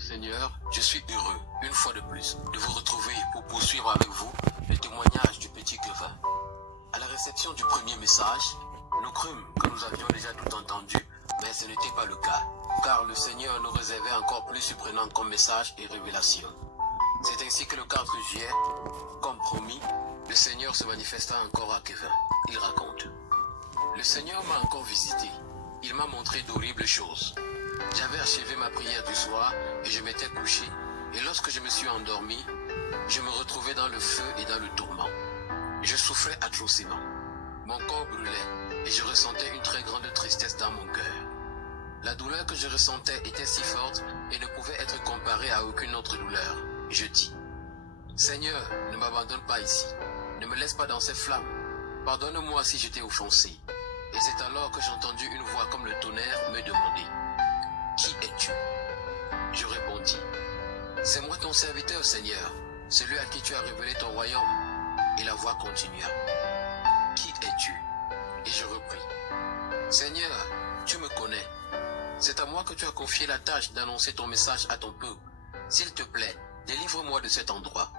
Seigneur, je suis heureux, une fois de plus, de vous retrouver pour poursuivre avec vous le témoignage du petit Kevin. À la réception du premier message, nous crûmes que nous avions déjà tout entendu, mais ce n'était pas le cas, car le Seigneur nous réservait encore plus surprenant comme message et révélation. C'est ainsi que le 4 juillet, comme promis, le Seigneur se manifesta encore à Kevin. Il raconte: le Seigneur m'a encore visité. Il m'a montré d'horribles choses. J'avais achevé ma prière du soir et je m'étais couché, et lorsque je me suis endormi, je me retrouvais dans le feu et dans le tourment. Je souffrais atrocement. Mon corps brûlait et je ressentais une très grande tristesse dans mon cœur. La douleur que je ressentais était si forte et ne pouvait être comparée à aucune autre douleur. Je dis: Seigneur, ne m'abandonne pas ici. Ne me laisse pas dans ces flammes. Pardonne-moi si je t'ai offensé. Et c'est alors que j'ai entendu une voix comme le tonnerre me demander: Qui es-tu? Je répondis: C'est moi ton serviteur, Seigneur, celui à qui tu as révélé ton royaume. Et la voix continua: Qui es-tu? Et je repris: Seigneur, tu me connais. C'est à moi que tu as confié la tâche d'annoncer ton message à ton peuple. S'il te plaît, délivre-moi de cet endroit.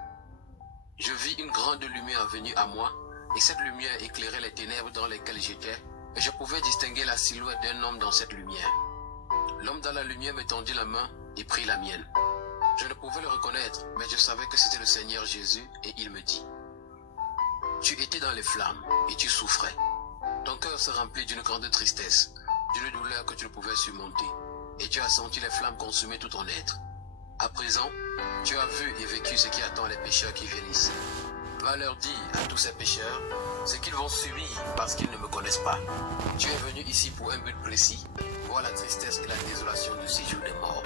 Je vis une grande lumière venue à moi, et cette lumière éclairait les ténèbres dans lesquelles j'étais, et je pouvais distinguer la silhouette d'un homme dans cette lumière. L'homme dans la lumière me tendit la main et prit la mienne. Je ne pouvais le reconnaître, mais je savais que c'était le Seigneur Jésus, et il me dit: Tu étais dans les flammes, et tu souffrais. Ton cœur se remplit d'une grande tristesse, d'une douleur que tu ne pouvais surmonter, et tu as senti les flammes consumer tout ton être. À présent, tu as vu et vécu ce qui attend les pécheurs qui viennent ici. Va leur dire à tous ces pécheurs ce qu'ils vont subir parce qu'ils ne me connaissent pas. Tu es venu ici pour un but précis, voir la tristesse et la désolation du séjour des morts.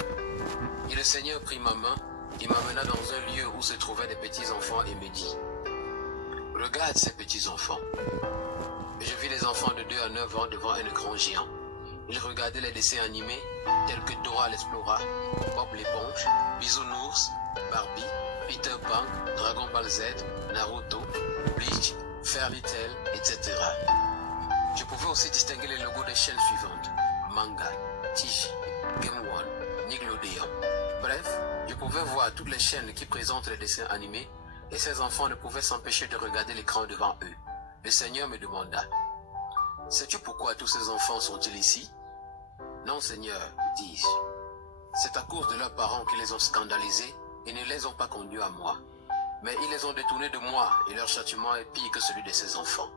Et le Seigneur prit ma main et m'amena dans un lieu où se trouvaient des petits enfants et me dit: Regarde ces petits enfants. Et je vis les enfants de 2 à 9 ans devant un écran géant. Ils regardaient les dessins animés tels que Dora l'Explorer, Bob l'éponge, Bisounours, Barbie, Peter Pan, Dragon Ball Z, Naruto, Bleach, Fairy Tail, etc. Je pouvais aussi distinguer les logos des chaînes suivantes: Manga, TG, Game One, Nickelodeon. Bref, je pouvais voir toutes les chaînes qui présentent les dessins animés, et ces enfants ne pouvaient s'empêcher de regarder l'écran devant eux. Le Seigneur me demanda: Sais-tu pourquoi tous ces enfants sont-ils ici? Non, Seigneur, dis-je. C'est à cause de leurs parents qui les ont scandalisés et ne les ont pas conduits à moi. Mais ils les ont détournés de moi et leur châtiment est pire que celui de ces enfants.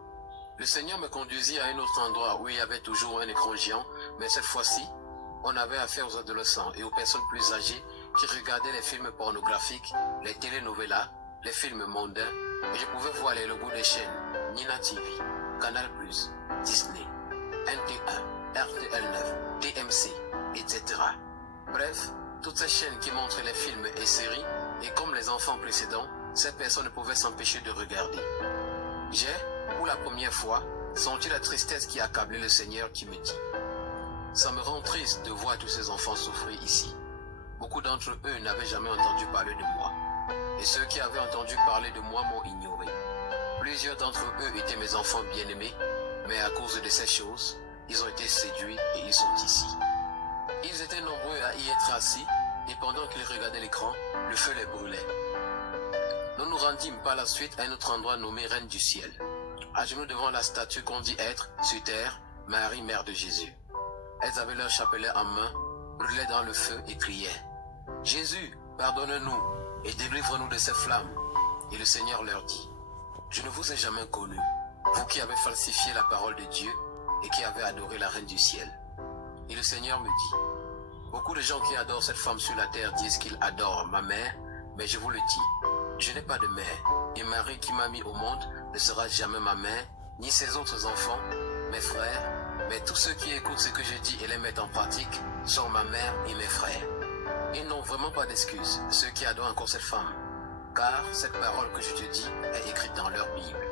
Le Seigneur me conduisit à un autre endroit où il y avait toujours un écran géant, mais cette fois-ci, on avait affaire aux adolescents et aux personnes plus âgées qui regardaient les films pornographiques, les telenovelas, les films mondains, et je pouvais voir les logos des chaînes Nina TV, Canal+, Disney, NT1, RTL9, TMC, etc. Bref, toutes ces chaînes qui montrent les films et séries, et comme les enfants précédents, ces personnes ne pouvaient s'empêcher de regarder. J'ai, pour la première fois, senti la tristesse qui accablait le Seigneur qui me dit: Ça me rend triste de voir tous ces enfants souffrir ici. Beaucoup d'entre eux n'avaient jamais entendu parler de moi, et ceux qui avaient entendu parler de moi m'ont ignoré. Plusieurs d'entre eux étaient mes enfants bien-aimés, mais à cause de ces choses, ils ont été séduits et ils sont ici. Ils étaient nombreux à y être assis, et pendant qu'ils regardaient l'écran, le feu les brûlait. Nous nous rendîmes par la suite à un autre endroit nommé Reine du Ciel. À genoux devant la statue qu'on dit être, sur terre, Marie, mère de Jésus. Elles avaient leur chapelet en main, brûlaient dans le feu et criaient: Jésus, pardonne-nous et délivre-nous de ces flammes. Et le Seigneur leur dit: Je ne vous ai jamais connus, vous qui avez falsifié la parole de Dieu et qui avez adoré la Reine du Ciel. Et le Seigneur me dit: Beaucoup de gens qui adorent cette femme sur la terre disent qu'ils adorent ma mère, mais je vous le dis, je n'ai pas de mère, et Marie qui m'a mis au monde ne sera jamais ma mère, ni ses autres enfants, mes frères, mais tous ceux qui écoutent ce que je dis et les mettent en pratique sont ma mère et mes frères. Ils n'ont vraiment pas d'excuses, ceux qui adorent encore cette femme, car cette parole que je te dis est écrite dans leur Bible.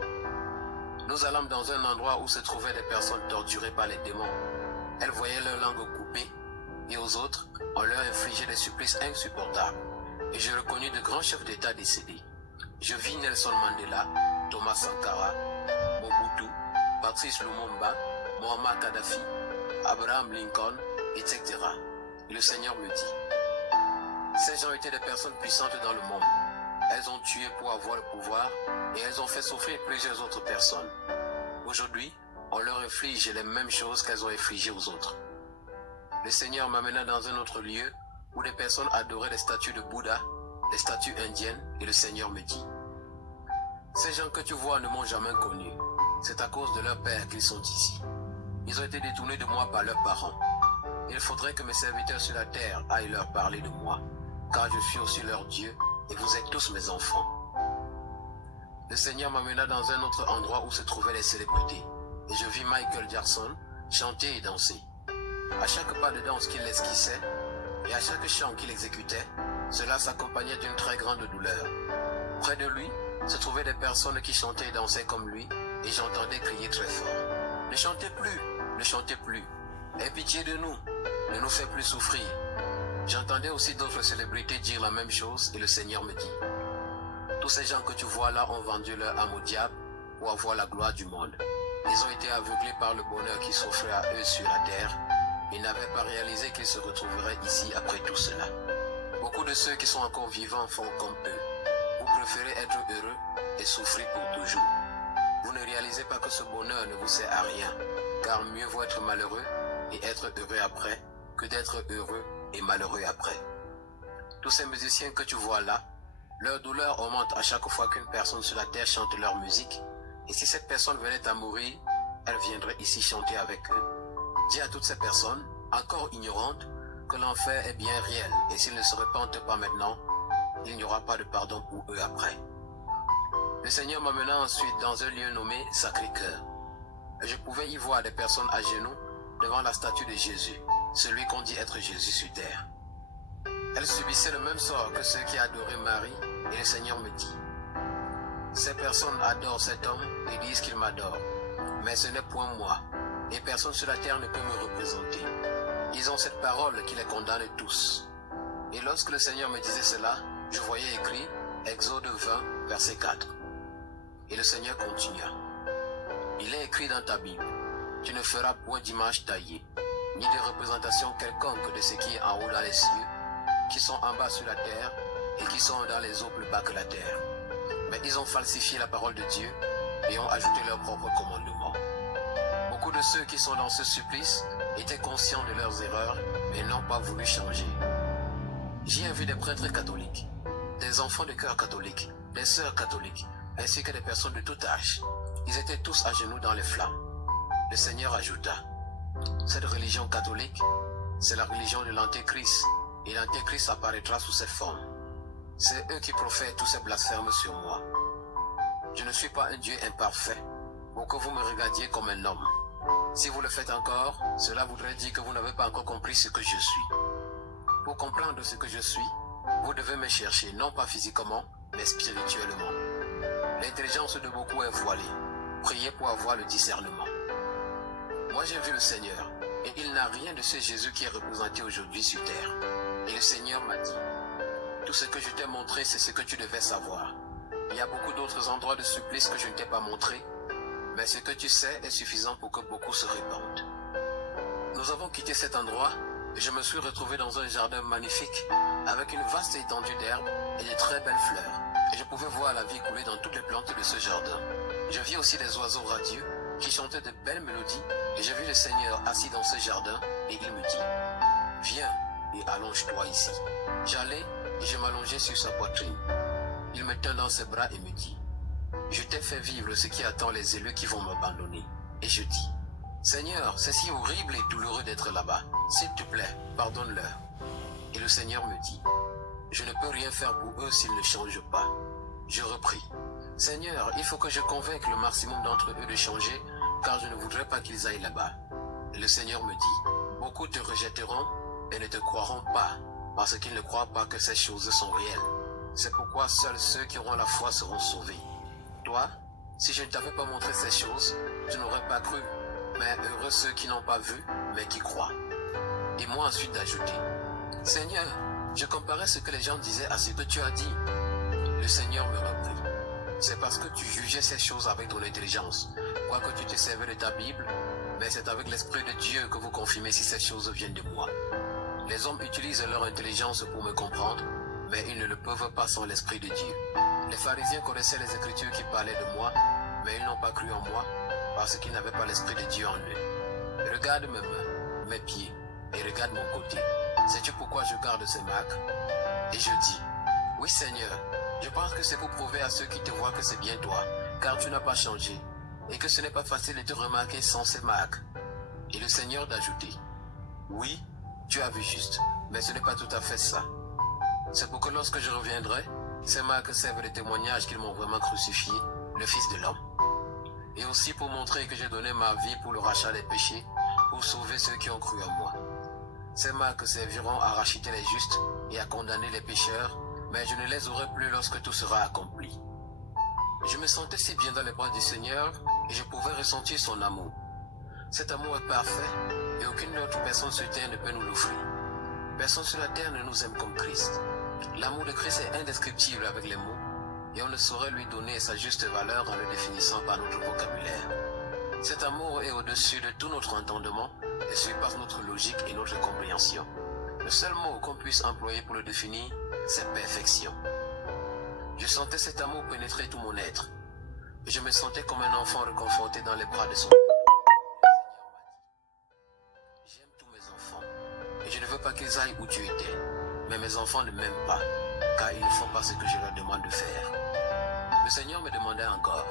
Nous allâmes dans un endroit où se trouvaient des personnes torturées par les démons. Elles voyaient leur langue coupée, et aux autres, on leur infligeait des supplices insupportables. Et je reconnus de grands chefs d'État décédés. Je vis Nelson Mandela, Thomas Sankara, Mobutu, Patrice Lumumba, Muammar Kadhafi, Abraham Lincoln, etc. Et le Seigneur me dit: Ces gens étaient des personnes puissantes dans le monde. Elles ont tué pour avoir le pouvoir et elles ont fait souffrir plusieurs autres personnes. Aujourd'hui, on leur inflige les mêmes choses qu'elles ont infligées aux autres. Le Seigneur m'amena dans un autre lieu où des personnes adoraient les statues de Bouddha, les statues indiennes, et le Seigneur me dit: ces gens que tu vois ne m'ont jamais connu. C'est à cause de leur père qu'ils sont ici. Ils ont été détournés de moi par leurs parents. Il faudrait que mes serviteurs sur la terre aillent leur parler de moi, car je suis aussi leur Dieu et vous êtes tous mes enfants. Le Seigneur m'amena dans un autre endroit où se trouvaient les célébrités, et je vis Michael Jackson chanter et danser. À chaque pas de danse qu'il esquissait, et à chaque chant qu'il exécutait, cela s'accompagnait d'une très grande douleur. Près de lui se trouvaient des personnes qui chantaient et dansaient comme lui, et j'entendais crier très fort: ne chantez plus, ne chantez plus, aie pitié de nous, ne nous fais plus souffrir. J'entendais aussi d'autres célébrités dire la même chose, et le Seigneur me dit: tous ces gens que tu vois là ont vendu leur âme au diable pour avoir la gloire du monde. Ils ont été aveuglés par le bonheur qui s'offrait à eux sur la terre et n'avaient pas réalisé qu'ils se retrouveraient ici après tout cela. Beaucoup de ceux qui sont encore vivants font comme eux. Vous préférez être heureux et souffrir pour toujours. Vous ne réalisez pas que ce bonheur ne vous sert à rien, car mieux vaut être malheureux et être heureux après que d'être heureux et malheureux après. Tous ces musiciens que tu vois là, leur douleur augmente à chaque fois qu'une personne sur la terre chante leur musique, et si cette personne venait à mourir, elle viendrait ici chanter avec eux. Dis à toutes ces personnes, encore ignorantes, que l'enfer est bien réel, et s'ils ne se repentent pas maintenant, il n'y aura pas de pardon pour eux après. Le Seigneur m'amena ensuite dans un lieu nommé Sacré-Cœur. Je pouvais y voir des personnes à genoux devant la statue de Jésus, celui qu'on dit être Jésus sur terre. Elles subissaient le même sort que ceux qui adoraient Marie, et le Seigneur me dit: ces personnes adorent cet homme et disent qu'il m'adore, mais ce n'est point moi, et personne sur la terre ne peut me représenter. Ils ont cette parole qui les condamne tous. Et lorsque le Seigneur me disait cela, je voyais écrit Exode 20, verset 4. Et le Seigneur continua: il est écrit dans ta Bible, tu ne feras point d'image taillée, ni de représentation quelconque de ce qui est en haut dans les cieux, qui sont en bas sur la terre, et qui sont dans les eaux plus bas que la terre. Mais ils ont falsifié la parole de Dieu, et ont ajouté leurs propres commandements. Beaucoup de ceux qui sont dans ce supplice étaient conscients de leurs erreurs, mais n'ont pas voulu changer. J'y ai vu des prêtres catholiques, des enfants de cœur catholiques, des sœurs catholiques, ainsi que des personnes de tout âge. Ils étaient tous à genoux dans les flammes. Le Seigneur ajouta: cette religion catholique, c'est la religion de l'Antéchrist, et l'Antéchrist apparaîtra sous cette forme. C'est eux qui profèrent tous ces blasphèmes sur moi. Je ne suis pas un Dieu imparfait, pour que vous me regardiez comme un homme. Si vous le faites encore, cela voudrait dire que vous n'avez pas encore compris ce que je suis. Pour comprendre ce que je suis, vous devez me chercher, non pas physiquement, mais spirituellement. L'intelligence de beaucoup est voilée. Priez pour avoir le discernement. Moi j'ai vu le Seigneur, et il n'a rien de ce Jésus qui est représenté aujourd'hui sur terre. Et le Seigneur m'a dit: tout ce que je t'ai montré, c'est ce que tu devais savoir. Il y a beaucoup d'autres endroits de supplice que je ne t'ai pas montré, mais ce que tu sais est suffisant pour que beaucoup se répandent. Nous avons quitté cet endroit, et je me suis retrouvé dans un jardin magnifique, avec une vaste étendue d'herbes et de très belles fleurs. Et je pouvais voir la vie couler dans toutes les plantes de ce jardin. Je vis aussi des oiseaux radieux qui chantaient de belles mélodies, et j'ai vu le Seigneur assis dans ce jardin, et il me dit: viens et allonge-toi ici. J'allais et je m'allongeai sur sa poitrine. Il me tint dans ses bras et me dit: je t'ai fait vivre ce qui attend les élus qui vont m'abandonner. Et je dis: Seigneur, c'est si horrible et douloureux d'être là-bas. S'il te plaît, pardonne-leur. Et le Seigneur me dit: je ne peux rien faire pour eux s'ils ne changent pas. Je repris: Seigneur, il faut que je convainque le maximum d'entre eux de changer, car je ne voudrais pas qu'ils aillent là-bas. Et le Seigneur me dit: beaucoup te rejetteront et ne te croiront pas, parce qu'ils ne croient pas que ces choses sont réelles. C'est pourquoi seuls ceux qui auront la foi seront sauvés. Toi, si je ne t'avais pas montré ces choses, tu n'aurais pas cru. Mais heureux ceux qui n'ont pas vu, mais qui croient. Et moi ensuite d'ajouter: Seigneur, je comparais ce que les gens disaient à ce que tu as dit. Le Seigneur me reprit: c'est parce que tu jugeais ces choses avec ton intelligence, quoique tu te servais de ta Bible, mais c'est avec l'Esprit de Dieu que vous confirmez si ces choses viennent de moi. Les hommes utilisent leur intelligence pour me comprendre, mais ils ne le peuvent pas sans l'Esprit de Dieu. Les pharisiens connaissaient les Écritures qui parlaient de moi, mais ils n'ont pas cru en moi, parce qu'ils n'avaient pas l'Esprit de Dieu en eux. Regarde mes mains, mes pieds, et regarde mon côté. Sais-tu pourquoi je garde ces marques? Et je dis, oui Seigneur, je pense que c'est pour prouver à ceux qui te voient que c'est bien toi, car tu n'as pas changé, et que ce n'est pas facile de te remarquer sans ces marques. Et le Seigneur d'ajouter, oui, tu as vu juste, mais ce n'est pas tout à fait ça. C'est pour que lorsque je reviendrai, ces marques servent de témoignage qu'ils m'ont vraiment crucifié, le Fils de l'homme. Et aussi pour montrer que j'ai donné ma vie pour le rachat des péchés, pour sauver ceux qui ont cru en moi. Ces marques serviront à racheter les justes et à condamner les pécheurs, mais je ne les aurai plus lorsque tout sera accompli. Je me sentais si bien dans les bras du Seigneur et je pouvais ressentir son amour. Cet amour est parfait et aucune autre personne sur terre ne peut nous l'offrir. Personne sur la terre ne nous aime comme Christ. L'amour de Christ est indescriptible avec les mots et on ne saurait lui donner sa juste valeur en le définissant par notre vocabulaire. Cet amour est au-dessus de tout notre entendement et surpasse notre logique et notre compréhension. Le seul mot qu'on puisse employer pour le définir, c'est perfection. Je sentais cet amour pénétrer tout mon être. Et je me sentais comme un enfant reconforté dans les bras de son père. J'aime tous mes enfants et je ne veux pas qu'ils aillent où tu étais. Mais mes enfants ne m'aiment pas, car ils ne font pas ce que je leur demande de faire. Le Seigneur me demandait encore,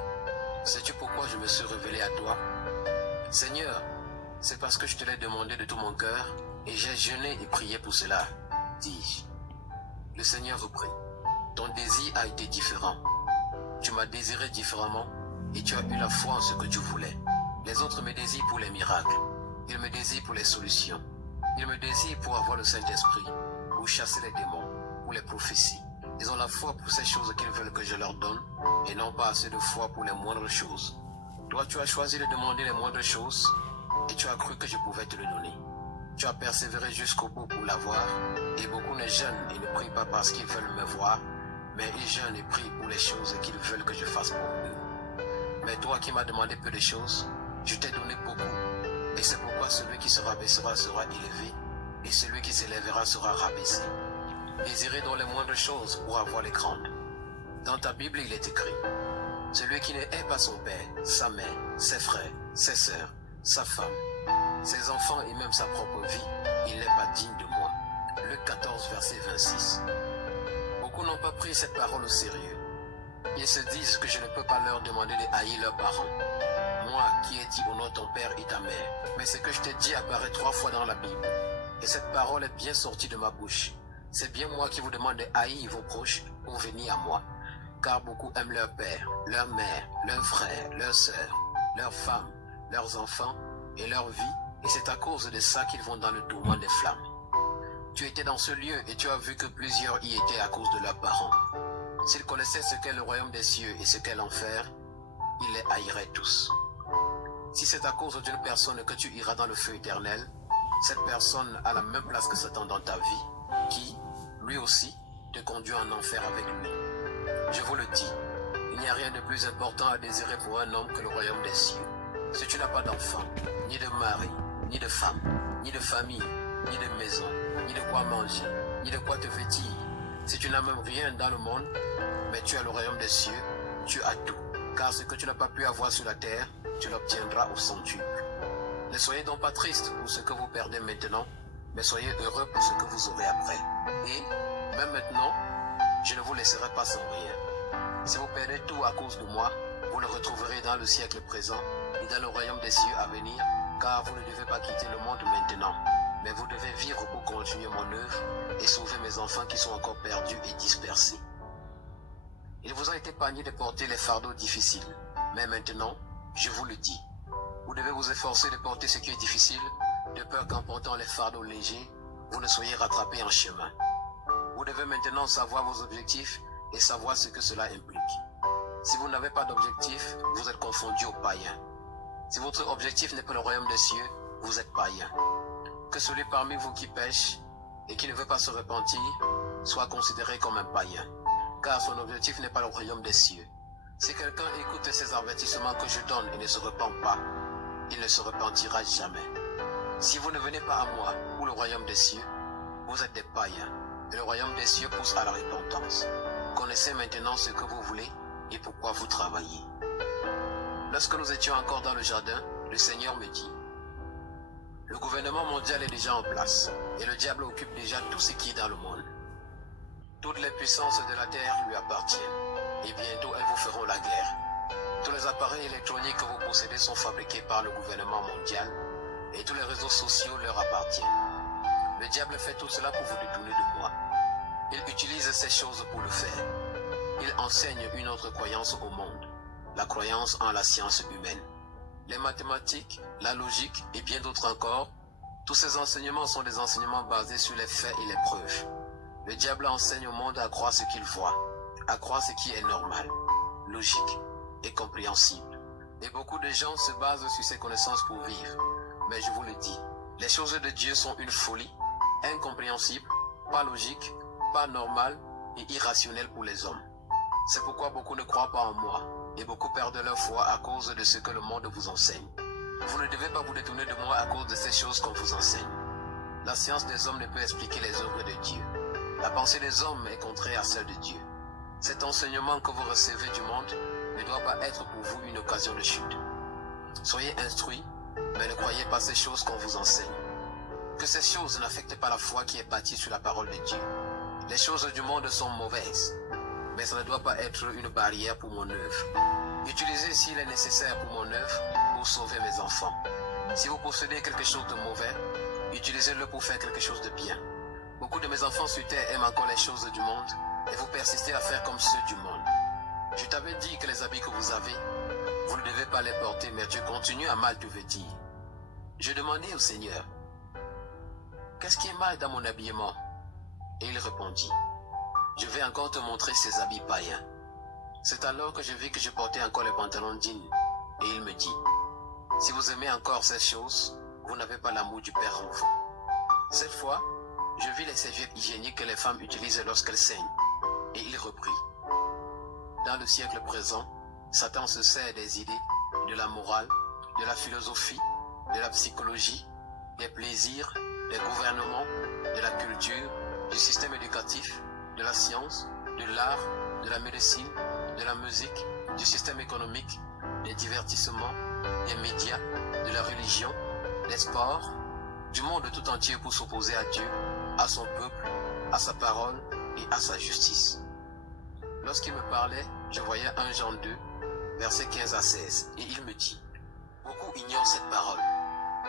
sais-tu pourquoi je me suis révélé à toi? Seigneur, c'est parce que je te l'ai demandé de tout mon cœur et j'ai jeûné et prié pour cela, dis-je. Le Seigneur reprit, ton désir a été différent. Tu m'as désiré différemment et tu as eu la foi en ce que tu voulais. Les autres me désirent pour les miracles. Ils me désirent pour les solutions. Ils me désirent pour avoir le Saint-Esprit, pour chasser les démons, pour les prophéties. Ils ont la foi pour ces choses qu'ils veulent que je leur donne et non pas assez de foi pour les moindres choses. Toi, tu as choisi de demander les moindres choses et tu as cru que je pouvais te le donner. Tu as persévéré jusqu'au bout pour l'avoir et beaucoup ne jeûnent et ne prient pas parce qu'ils veulent me voir, mais ils jeûnent et prient pour les choses qu'ils veulent que je fasse pour eux. Mais toi qui m'as demandé peu de choses, je t'ai donné beaucoup. Et c'est pourquoi celui qui se rabaissera sera élevé et celui qui s'élèvera sera rabaissé. Désirez donc les moindres choses pour avoir les grandes. Dans ta Bible, il est écrit, celui qui ne hait pas son père, sa mère, ses frères, ses sœurs, sa femme, ses enfants et même sa propre vie, il n'est pas digne de moi. Luc 14, verset 26. Beaucoup n'ont pas pris cette parole au sérieux. Ils se disent que je ne peux pas leur demander de haïr leurs parents. Moi qui ai dit honore ton père et ta mère. Mais ce que je t'ai dit apparaît 3 fois dans la Bible. Et cette parole est bien sortie de ma bouche. C'est bien moi qui vous demande de haïr vos proches pour venir à moi. Car beaucoup aiment leur père, leur mère, leurs frères, leurs sœurs, leurs femmes, leurs enfants et leur vie. Et c'est à cause de ça qu'ils vont dans le tourment des flammes. Tu étais dans ce lieu et tu as vu que plusieurs y étaient à cause de leurs parents. S'ils connaissaient ce qu'est le royaume des cieux et ce qu'est l'enfer, ils les haïraient tous. Si c'est à cause d'une personne que tu iras dans le feu éternel, cette personne a la même place que Satan dans ta vie, qui, lui aussi, te conduit en enfer avec lui. Je vous le dis, il n'y a rien de plus important à désirer pour un homme que le royaume des cieux. Si tu n'as pas d'enfant, ni de mari, ni de femme, ni de famille, ni de maison, ni de quoi manger, ni de quoi te vêtir, si tu n'as même rien dans le monde, mais tu as le royaume des cieux, tu as tout. Car ce que tu n'as pas pu avoir sur la terre, tu l'obtiendras au centuple. Ne soyez donc pas tristes pour ce que vous perdez maintenant, mais soyez heureux pour ce que vous aurez après. Et, même maintenant, je ne vous laisserai pas sans rien. Si vous perdez tout à cause de moi, vous le retrouverez dans le siècle présent et dans le royaume des cieux à venir, car vous ne devez pas quitter le monde maintenant, mais vous devez vivre pour continuer mon œuvre et sauver mes enfants qui sont encore perdus et dispersés. Il vous a été épargné de porter les fardeaux difficiles, mais maintenant, je vous le dis, vous devez vous efforcer de porter ce qui est difficile, de peur qu'en portant les fardeaux légers, vous ne soyez rattrapés en chemin. Vous devez maintenant savoir vos objectifs et savoir ce que cela implique. Si vous n'avez pas d'objectif, vous êtes confondu aux païens. Si votre objectif n'est pas le royaume des cieux, vous êtes païen. Que celui parmi vous qui pêche et qui ne veut pas se repentir soit considéré comme un païen, car son objectif n'est pas le royaume des cieux. Si quelqu'un écoute ces avertissements que je donne et ne se repent pas, il ne se repentira jamais. Si vous ne venez pas à moi, ou le royaume des cieux, vous êtes des païens, et le royaume des cieux pousse à la repentance. Connaissez maintenant ce que vous voulez et pourquoi vous travaillez. Lorsque nous étions encore dans le jardin, le Seigneur me dit, le gouvernement mondial est déjà en place, et le diable occupe déjà tout ce qui est dans le monde. Toutes les puissances de la terre lui appartiennent, et bientôt elles vous feront la guerre. Tous les appareils électroniques que vous possédez sont fabriqués par le gouvernement mondial, et tous les réseaux sociaux leur appartiennent. Le diable fait tout cela pour vous détourner de moi. Il utilise ces choses pour le faire. Il enseigne une autre croyance au monde, la croyance en la science humaine. Les mathématiques, la logique et bien d'autres encore, tous ces enseignements sont des enseignements basés sur les faits et les preuves. Le diable enseigne au monde à croire ce qu'il voit, à croire ce qui est normal, logique et compréhensible. Et beaucoup de gens se basent sur ces connaissances pour vivre. Mais je vous le dis, les choses de Dieu sont une folie, incompréhensible, pas logique, pas normale et irrationnelle pour les hommes. C'est pourquoi beaucoup ne croient pas en moi, et beaucoup perdent leur foi à cause de ce que le monde vous enseigne. Vous ne devez pas vous détourner de moi à cause de ces choses qu'on vous enseigne. La science des hommes ne peut expliquer les œuvres de Dieu. La pensée des hommes est contraire à celle de Dieu. Cet enseignement que vous recevez du monde ne doit pas être pour vous une occasion de chute. Soyez instruits, mais ne croyez pas ces choses qu'on vous enseigne. Que ces choses n'affectent pas la foi qui est bâtie sur la parole de Dieu. Les choses du monde sont mauvaises, mais ça ne doit pas être une barrière pour mon œuvre. Utilisez s'il est nécessaire pour mon œuvre pour sauver mes enfants. Si vous possédez quelque chose de mauvais, utilisez-le pour faire quelque chose de bien. Beaucoup de mes enfants sur terre aiment encore les choses du monde et vous persistez à faire comme ceux du monde. Je t'avais dit que les habits que vous avez, vous ne devez pas les porter, mais tu continues à mal te vêtir. Je demandais au Seigneur, qu'est-ce qui est mal dans mon habillement? Et il répondit, je vais encore te montrer ces habits païens. C'est alors que je vis que je portais encore les pantalons jeans. Et il me dit, si vous aimez encore ces choses, vous n'avez pas l'amour du Père en vous. Cette fois, je vis les serviettes hygiéniques que les femmes utilisent lorsqu'elles saignent. Et il reprit, dans le siècle présent, Satan se sert des idées, de la morale, de la philosophie, de la psychologie, des plaisirs, des gouvernements, de la culture, du système éducatif, de la science, de l'art, de la médecine, de la musique, du système économique, des divertissements, des médias, de la religion, des sports, du monde tout entier pour s'opposer à Dieu, à son peuple, à sa parole et à sa justice. Lorsqu'il me parlait, je voyais 1 Jean 2, versets 15 à 16, et il me dit, beaucoup ignorent cette parole.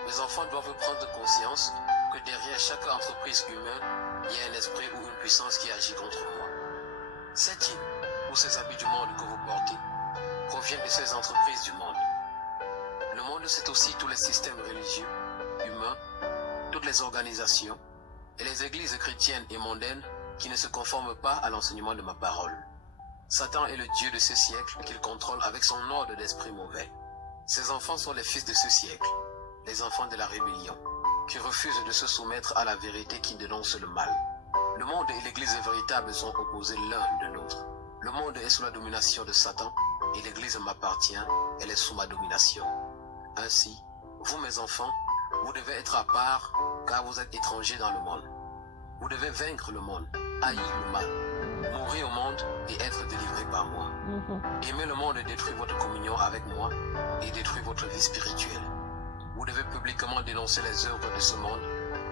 Les enfants doivent prendre conscience que derrière chaque entreprise humaine, il y a un esprit ou une puissance qui agit contre moi. Ces jeans ou ces habits du monde que vous portez proviennent de ces entreprises du monde. Le monde, c'est aussi tous les systèmes religieux, humains, toutes les organisations et les églises chrétiennes et mondaines qui ne se conforment pas à l'enseignement de ma parole. Satan est le Dieu de ce siècle qu'il contrôle avec son ordre d'esprit mauvais. Ses enfants sont les fils de ce siècle, les enfants de la rébellion, qui refusent de se soumettre à la vérité qui dénonce le mal. Le monde et l'Église véritable sont opposés l'un de l'autre. Le monde est sous la domination de Satan et l'Église m'appartient, elle est sous ma domination. Ainsi, vous mes enfants, vous devez être à part car vous êtes étrangers dans le monde. Vous devez vaincre le monde, haïr le mal, mourir au monde et être délivré par moi. Aimer le monde détruit votre communion avec moi et détruit votre vie spirituelle. Vous devez publiquement dénoncer les œuvres de ce monde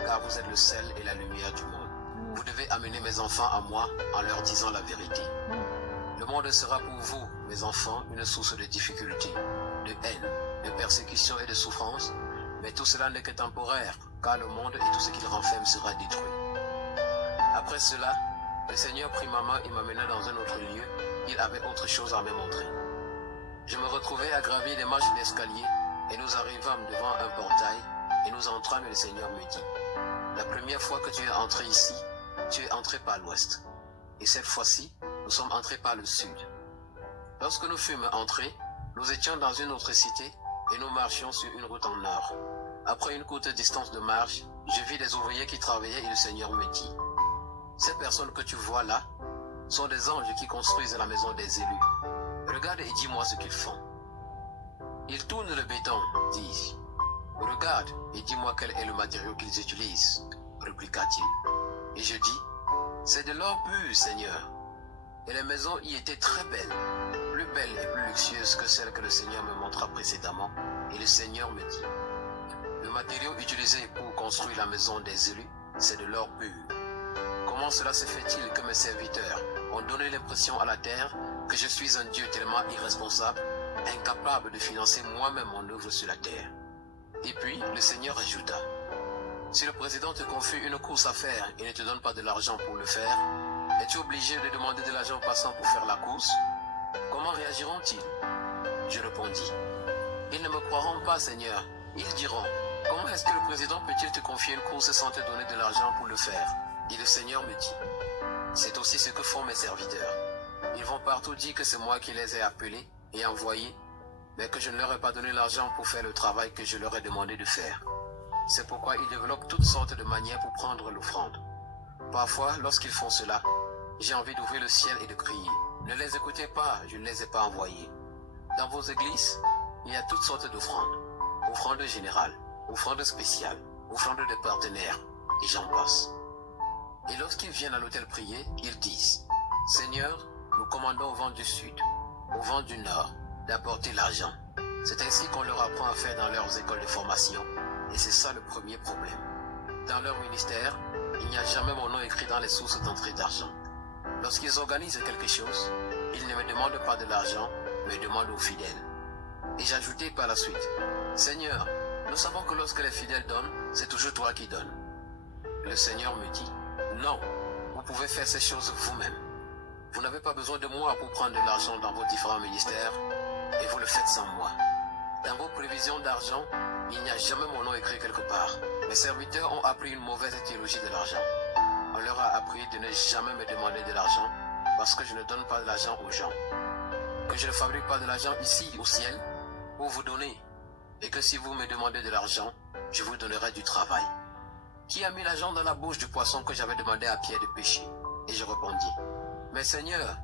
car vous êtes le sel et la lumière du monde. Vous devez amener mes enfants à moi en leur disant la vérité. Le monde sera pour vous, mes enfants, une source de difficultés, de haine, de persécution et de souffrance, mais tout cela n'est que temporaire, car le monde et tout ce qu'il renferme sera détruit. Après cela, le Seigneur prit ma main et m'amena dans un autre lieu. Il avait autre chose à me montrer. Je me retrouvais à gravir des marches d'escalier et nous arrivâmes devant un portail et nous entrâmes et le Seigneur me dit, la première fois que tu es entré ici, tu es entré par l'ouest. Et cette fois-ci, nous sommes entrés par le sud. Lorsque nous fûmes entrés, nous étions dans une autre cité et nous marchions sur une route en nord. Après une courte distance de marche, je vis des ouvriers qui travaillaient et le Seigneur me dit, ces personnes que tu vois là sont des anges qui construisent la maison des élus. Regarde et dis-moi ce qu'ils font. Ils tournent le béton, dis-je. Regarde et dis-moi quel est le matériau qu'ils utilisent, répliqua-t-il. Et je dis, c'est de l'or pur, Seigneur. Et les maisons y étaient très belles, plus belles et plus luxueuses que celles que le Seigneur me montra précédemment. Et le Seigneur me dit, le matériau utilisé pour construire la maison des élus, c'est de l'or pur. Comment cela se fait-il que mes serviteurs ont donné l'impression à la terre que je suis un Dieu tellement irresponsable, incapable de financer moi-même mon œuvre sur la terre? Et puis, le Seigneur ajouta, si le président te confie une course à faire et ne te donne pas de l'argent pour le faire, es-tu obligé de demander de l'argent aux passants pour faire la course? Comment réagiront-ils? Je répondis, ils ne me croiront pas, Seigneur. Ils diront, comment est-ce que le président peut-il te confier une course sans te donner de l'argent pour le faire? Et le Seigneur me dit, c'est aussi ce que font mes serviteurs. Ils vont partout dire que c'est moi qui les ai appelés et envoyés, mais que je ne leur ai pas donné l'argent pour faire le travail que je leur ai demandé de faire. C'est pourquoi ils développent toutes sortes de manières pour prendre l'offrande. Parfois, lorsqu'ils font cela, j'ai envie d'ouvrir le ciel et de crier, ne les écoutez pas, je ne les ai pas envoyés. Dans vos églises, il y a toutes sortes d'offrandes. Offrandes générales, offrandes spéciales, offrandes de partenaires, et j'en passe. Et lorsqu'ils viennent à l'autel prier, ils disent, Seigneur, nous commandons au vent du sud, au vent du nord, d'apporter l'argent. C'est ainsi qu'on leur apprend à faire dans leurs écoles de formation, et c'est ça le premier problème. Dans leur ministère, il n'y a jamais mon nom écrit dans les sources d'entrée d'argent. Lorsqu'ils organisent quelque chose, ils ne me demandent pas de l'argent, mais demandent aux fidèles. Et j'ajoutais par la suite, Seigneur, nous savons que lorsque les fidèles donnent, c'est toujours toi qui donnes. Le Seigneur me dit, non, vous pouvez faire ces choses vous-même. Vous n'avez pas besoin de moi pour prendre de l'argent dans vos différents ministères, et vous le faites sans moi. Dans vos prévisions d'argent, il n'y a jamais mon nom écrit quelque part. Mes serviteurs ont appris une mauvaise théologie de l'argent. On leur a appris de ne jamais me demander de l'argent parce que je ne donne pas de l'argent aux gens. Que je ne fabrique pas de l'argent ici au ciel pour vous donner. Et que si vous me demandez de l'argent, je vous donnerai du travail. Qui a mis l'argent dans la bouche du poisson que j'avais demandé à Pierre de pêcher? Et je répondis, mais Seigneur,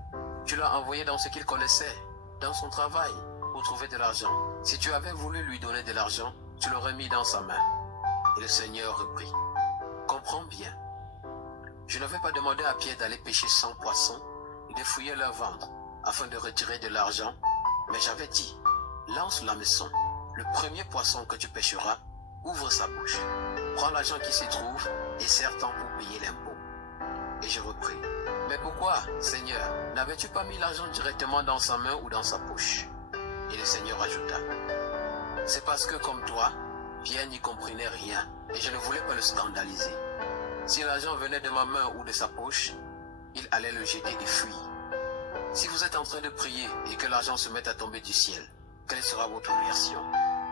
tu l'as envoyé dans ce qu'il connaissait, dans son travail, pour trouver de l'argent. Si tu avais voulu lui donner de l'argent, tu l'aurais mis dans sa main. Et le Seigneur reprit, comprends bien. Je n'avais pas demandé à Pierre d'aller pêcher 100 poissons et de fouiller leur ventre afin de retirer de l'argent, mais j'avais dit, lance l'hameçon. Le premier poisson que tu pêcheras, ouvre sa bouche. Prends l'argent qui s'y trouve et serre-t'en pour payer l'impôt. Et je repris, mais pourquoi, Seigneur, n'avais-tu pas mis l'argent directement dans sa main ou dans sa poche? Et le Seigneur ajouta, c'est parce que comme toi, Pierre n'y comprenait rien et je ne voulais pas le scandaliser. Si l'argent venait de ma main ou de sa poche, il allait le jeter et fuir. Si vous êtes en train de prier et que l'argent se met à tomber du ciel, quelle sera votre réaction?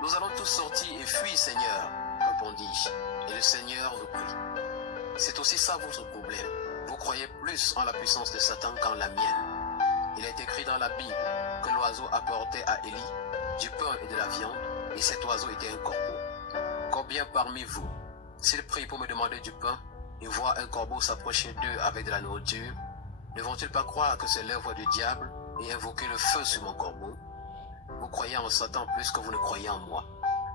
Nous allons tous sortir et fuir, Seigneur, répondis-je. Et le Seigneur reprit, c'est aussi ça votre problème. Vous croyez plus en la puissance de Satan qu'en la mienne. Il est écrit dans la Bible que l'oiseau apportait à Élie du pain et de la viande, et cet oiseau était un corbeau. Combien parmi vous, s'ils prient pour me demander du pain, et voient un corbeau s'approcher d'eux avec de la nourriture, ne vont-ils pas croire que c'est l'œuvre du diable et invoquer le feu sur mon corbeau? Vous croyez en Satan plus que vous ne croyez en moi.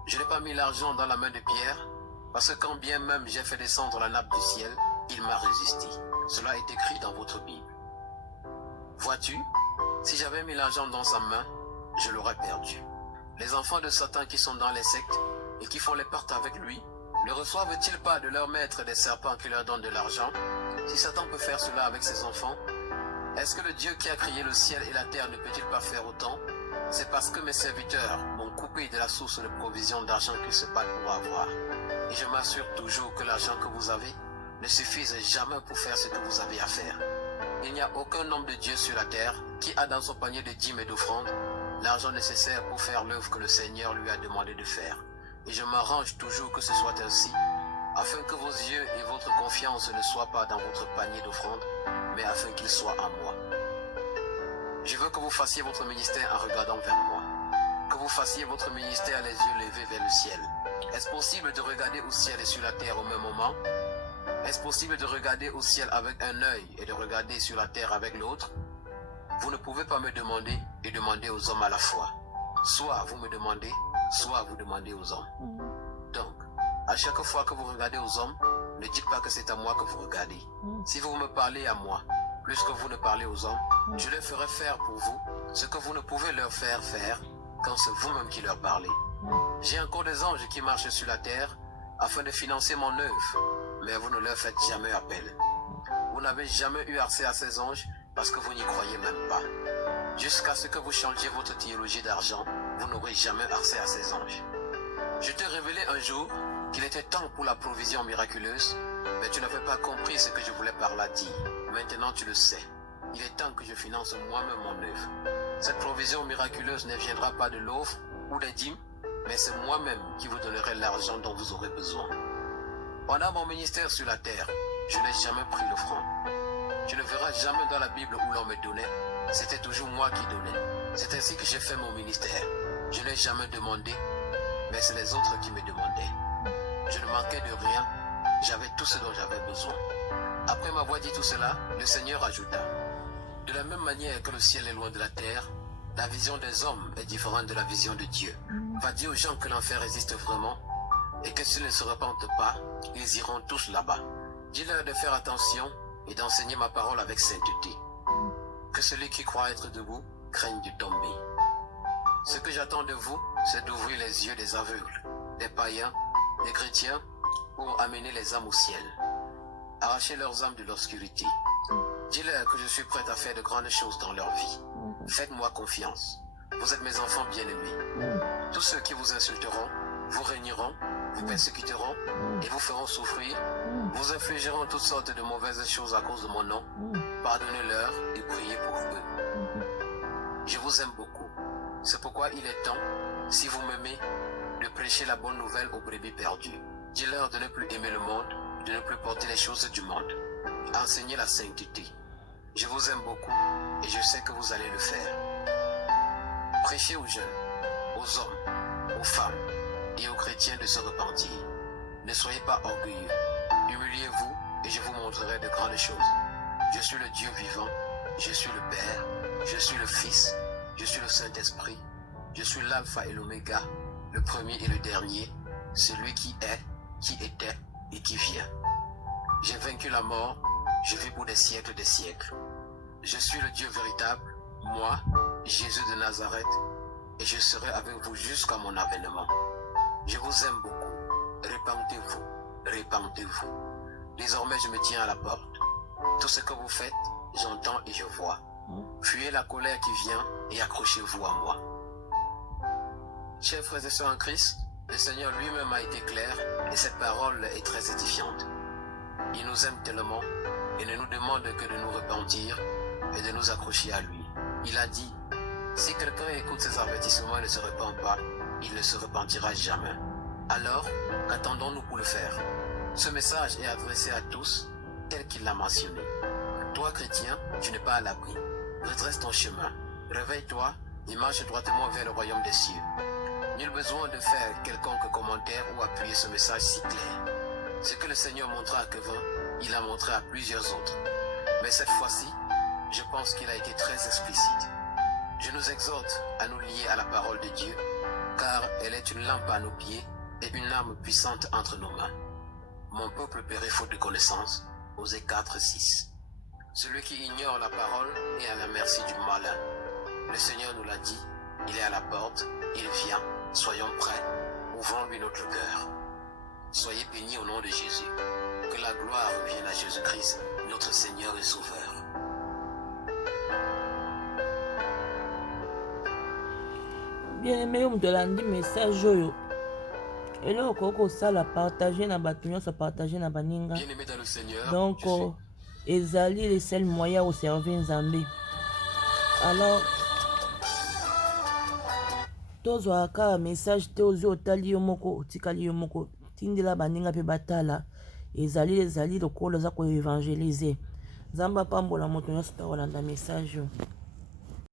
Je n'ai pas mis l'argent dans la main de Pierre, parce que quand bien même j'ai fait descendre la nappe du ciel, il m'a résisté. Cela est écrit dans votre Bible. Vois-tu, si j'avais mis l'argent dans sa main, je l'aurais perdu. Les enfants de Satan qui sont dans les sectes et qui font les pactes avec lui, ne reçoivent-ils pas de leur maître des serpents qui leur donnent de l'argent? Si Satan peut faire cela avec ses enfants, est-ce que le Dieu qui a créé le ciel et la terre ne peut-il pas faire autant? C'est parce que mes serviteurs m'ont coupé de la source de provision d'argent qu'ils se battent pour avoir. Et je m'assure toujours que l'argent que vous avez ne suffise jamais pour faire ce que vous avez à faire. Il n'y a aucun homme de Dieu sur la terre qui a dans son panier de dîmes et d'offrandes l'argent nécessaire pour faire l'œuvre que le Seigneur lui a demandé de faire. Et je m'arrange toujours que ce soit ainsi, afin que vos yeux et votre confiance ne soient pas dans votre panier d'offrandes, mais afin qu'ils soient en moi. Je veux que vous fassiez votre ministère en regardant vers moi, que vous fassiez votre ministère les yeux levés vers le ciel. Est-ce possible de regarder au ciel et sur la terre au même moment? Est-ce possible de regarder au ciel avec un œil et de regarder sur la terre avec l'autre? Vous ne pouvez pas me demander et demander aux hommes à la fois. Soit vous me demandez, soit vous demandez aux hommes. Donc, à chaque fois que vous regardez aux hommes, ne dites pas que c'est à moi que vous regardez. Si vous me parlez à moi, plus que vous ne parlez aux hommes, je leur ferai faire pour vous ce que vous ne pouvez leur faire faire quand c'est vous-même qui leur parlez. J'ai encore des anges qui marchent sur la terre afin de financer mon œuvre, mais vous ne leur faites jamais appel. Vous n'avez jamais eu accès à ces anges parce que vous n'y croyez même pas. Jusqu'à ce que vous changiez votre théologie d'argent, vous n'aurez jamais accès à ces anges. Je t'ai révélé un jour qu'il était temps pour la provision miraculeuse, mais tu n'avais pas compris ce que je voulais par là dire. Maintenant tu le sais. Il est temps que je finance moi-même mon œuvre. Cette provision miraculeuse ne viendra pas de l'offre ou des dîmes, mais c'est moi-même qui vous donnerai l'argent dont vous aurez besoin. Pendant mon ministère sur la terre, je n'ai jamais pris l'offrande. Tu ne verras jamais dans la Bible où l'on me donnait. C'était toujours moi qui donnais. C'est ainsi que j'ai fait mon ministère. Je n'ai jamais demandé, mais c'est les autres qui me demandaient. Je ne manquais de rien. J'avais tout ce dont j'avais besoin. Après m'avoir dit tout cela, le Seigneur ajouta: de la même manière que le ciel est loin de la terre, la vision des hommes est différente de la vision de Dieu. Va dire aux gens que l'enfer existe vraiment et que s'ils ne se repentent pas, ils iront tous là-bas. Dis-leur de faire attention et d'enseigner ma parole avec sainteté. Que celui qui croit être debout craigne de tomber. Ce que j'attends de vous, c'est d'ouvrir les yeux des aveugles, des païens, des chrétiens, pour amener les âmes au ciel. Arracher leurs âmes de l'obscurité. Dis-leur que je suis prêt à faire de grandes choses dans leur vie. Faites-moi confiance. Vous êtes mes enfants bien-aimés. Tous ceux qui vous insulteront, vous régneront, vous persécuteront et vous feront souffrir, vous infligeront toutes sortes de mauvaises choses à cause de mon nom. Pardonnez-leur et priez pour eux. Je vous aime beaucoup. C'est pourquoi il est temps, si vous m'aimez, de prêcher la bonne nouvelle aux brebis perdues. Dis-leur de ne plus aimer le monde, de ne plus porter les choses du monde. Enseignez la sainteté. Je vous aime beaucoup et je sais que vous allez le faire. Prêchez aux jeunes, aux hommes, aux femmes et aux chrétiens de se repentir. Ne soyez pas orgueilleux. Humiliez-vous et je vous montrerai de grandes choses. Je suis le Dieu vivant, je suis le Père, je suis le Fils, je suis le Saint-Esprit, je suis l'Alpha et l'Oméga, le premier et le dernier, celui qui est, qui était et qui vient. J'ai vaincu la mort, je vis pour des siècles des siècles. Je suis le Dieu véritable, moi, Jésus de Nazareth, et je serai avec vous jusqu'à mon avènement. Je vous aime beaucoup. Répentez-vous, répentez-vous. Désormais, je me tiens à la porte. Tout ce que vous faites, j'entends et je vois. Fuyez la colère qui vient et accrochez-vous à moi. Chers frères et sœurs en Christ, le Seigneur lui-même a été clair et cette parole est très édifiante. Il nous aime tellement et ne nous demande que de nous repentir et de nous accrocher à lui. Il a dit: si quelqu'un écoute ces avertissements et ne se repent pas, il ne se repentira jamais. Alors, qu'attendons-nous pour le faire? Ce message est adressé à tous, tel qu'il l'a mentionné. Toi, chrétien, tu n'es pas à l'abri. Redresse ton chemin. Réveille-toi et marche droitement vers le royaume des cieux. Nul besoin de faire quelconque commentaire ou appuyer ce message si clair. Ce que le Seigneur montra à Kevin, il a montré à plusieurs autres. Mais cette fois-ci, je pense qu'il a été très explicite. Je nous exhorte à nous lier à la parole de Dieu, car elle est une lampe à nos pieds et une arme puissante entre nos mains. Mon peuple périt faute de connaissance. Osée 4:6. Celui qui ignore la parole est à la merci du malin. Le Seigneur nous l'a dit, il est à la porte, il vient, soyons prêts, ouvrons-lui notre cœur. Soyez bénis au nom de Jésus. Que la gloire revienne à Jésus-Christ, notre Seigneur et Sauveur. Bien-aimé, on te l'a dit message oyo. Et là, on ça la partager na batunya, ça partager na baninga. Bien-aimé dans le Seigneur. Donc, ezali les seuls moyens au servir Nzambe. Alors, tozwaka message te ozi otali yo moko otikali yo moko tindela baninga pe batala ezali lokolo za ko évangéliser. Nzamba pambola moto nyonso ta kolanda message yo.